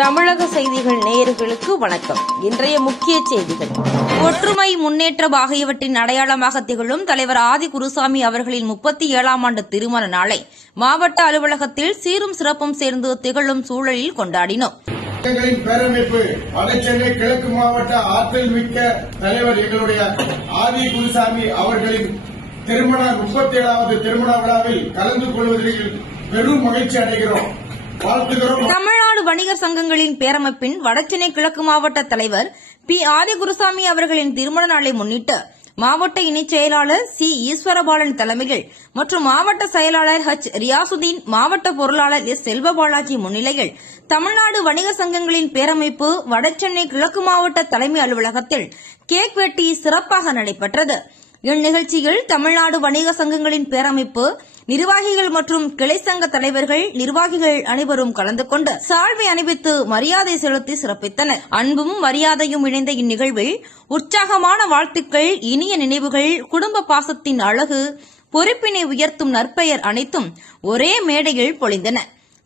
தமிழக செய்திகள் நேயர்களுக்கு வணக்கம். இன்றைய முக்கிய செய்திகள். ஒற்றுமை முன்னேற்றம் ஆகியவற்றின் அடையாளமாக திகழும் தலைவர் ஆதி குருசாமி அவர்களின் முப்பத்தி ஏழாம் ஆண்டு திருமண நாளை மாவட்ட அலுவலகத்தில் சீரும் சிறப்பும் சேர்ந்து திகழும் சூழலில் கொண்டாடினோம். பேரமைப்பு வடசென்னை கிழக்கு மாவட்ட ஆற்றல் மிக்க தலைவர் எங்களுடைய ஆதி குருசாமி அவர்களின் திருமண முப்பத்தி ஏழாவது திருமண விழாவில் கலந்து கொள்வதில் பெரும் மகிழ்ச்சி அடைகிறோம். வாழ்த்துகிறோம். வணிகர் சங்கங்களின் பேரமைப்பின் வடசென்னை கிழக்கு மாவட்ட தலைவர் பி ஆதிகுருசாமி அவர்களின் திருமண நாளை முன்னிட்டு மாவட்ட இணைச் செயலாளர் சி ஈஸ்வரபாலன் தலைமையில் மற்றும் மாவட்ட செயலாளர் ஹச் ரியாசுதீன் மாவட்ட பொருளாளர் எஸ் செல்வபாலாஜி முன்னிலையில் தமிழ்நாடு வணிகர் சங்கங்களின் பேரமைப்பு வடசென்னை கிழக்கு மாவட்ட தலைமை அலுவலகத்தில் கேக் வெட்டி சிறப்பாக நடைபெற்றது. இந்நிகழ்ச்சியில் தமிழ்நாடு வணிக சங்கங்களின் பேரமைப்பு நிர்வாகிகள் மற்றும் கிளை சங்க தலைவர்கள் நிர்வாகிகள் அனைவரும் கலந்து கொண்டு சால்வை அணிவித்து மரியாதை செலுத்தி சிறப்பித்தனர். அன்பும் மரியாதையும் இணைந்த இந்நிகழ்வில் உற்சாகமான வாழ்த்துக்கள் இனிய நினைவுகள் குடும்ப பாசத்தின் அழகு பொறுப்பினை உயர்த்தும் நற்பெயர் அனைத்தும் ஒரே மேடையில் பொழிந்தன.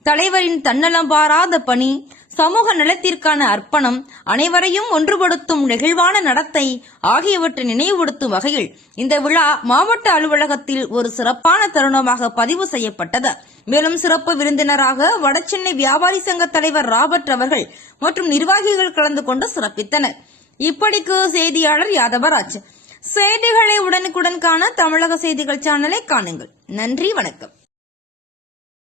தலைவரின் தன்னலம் பாராத பணி சமூக நலத்திற்கான அர்ப்பணம் அனைவரையும் ஒன்றுபடுத்தும் நெகிழ்வான நடத்தை ஆகியவற்றை நினைவுபடுத்தும் வகையில் இந்த விழா மாவட்ட அலுவலகத்தில் ஒரு சிறப்பான தருணமாக பதிவு செய்யப்பட்டது. மேலும் சிறப்பு விருந்தினராக வடசென்னை வியாபாரி சங்க தலைவர் ராபர்ட் அவர்கள் மற்றும் நிர்வாகிகள் கலந்து கொண்டு சிறப்பித்தனர். இப்படிக்கு செய்தியாளர் யாதவராஜ். செய்திகளை உடனுக்குடன் காண தமிழக செய்திகள் சேனலை காணுங்கள். நன்றி வணக்கம்.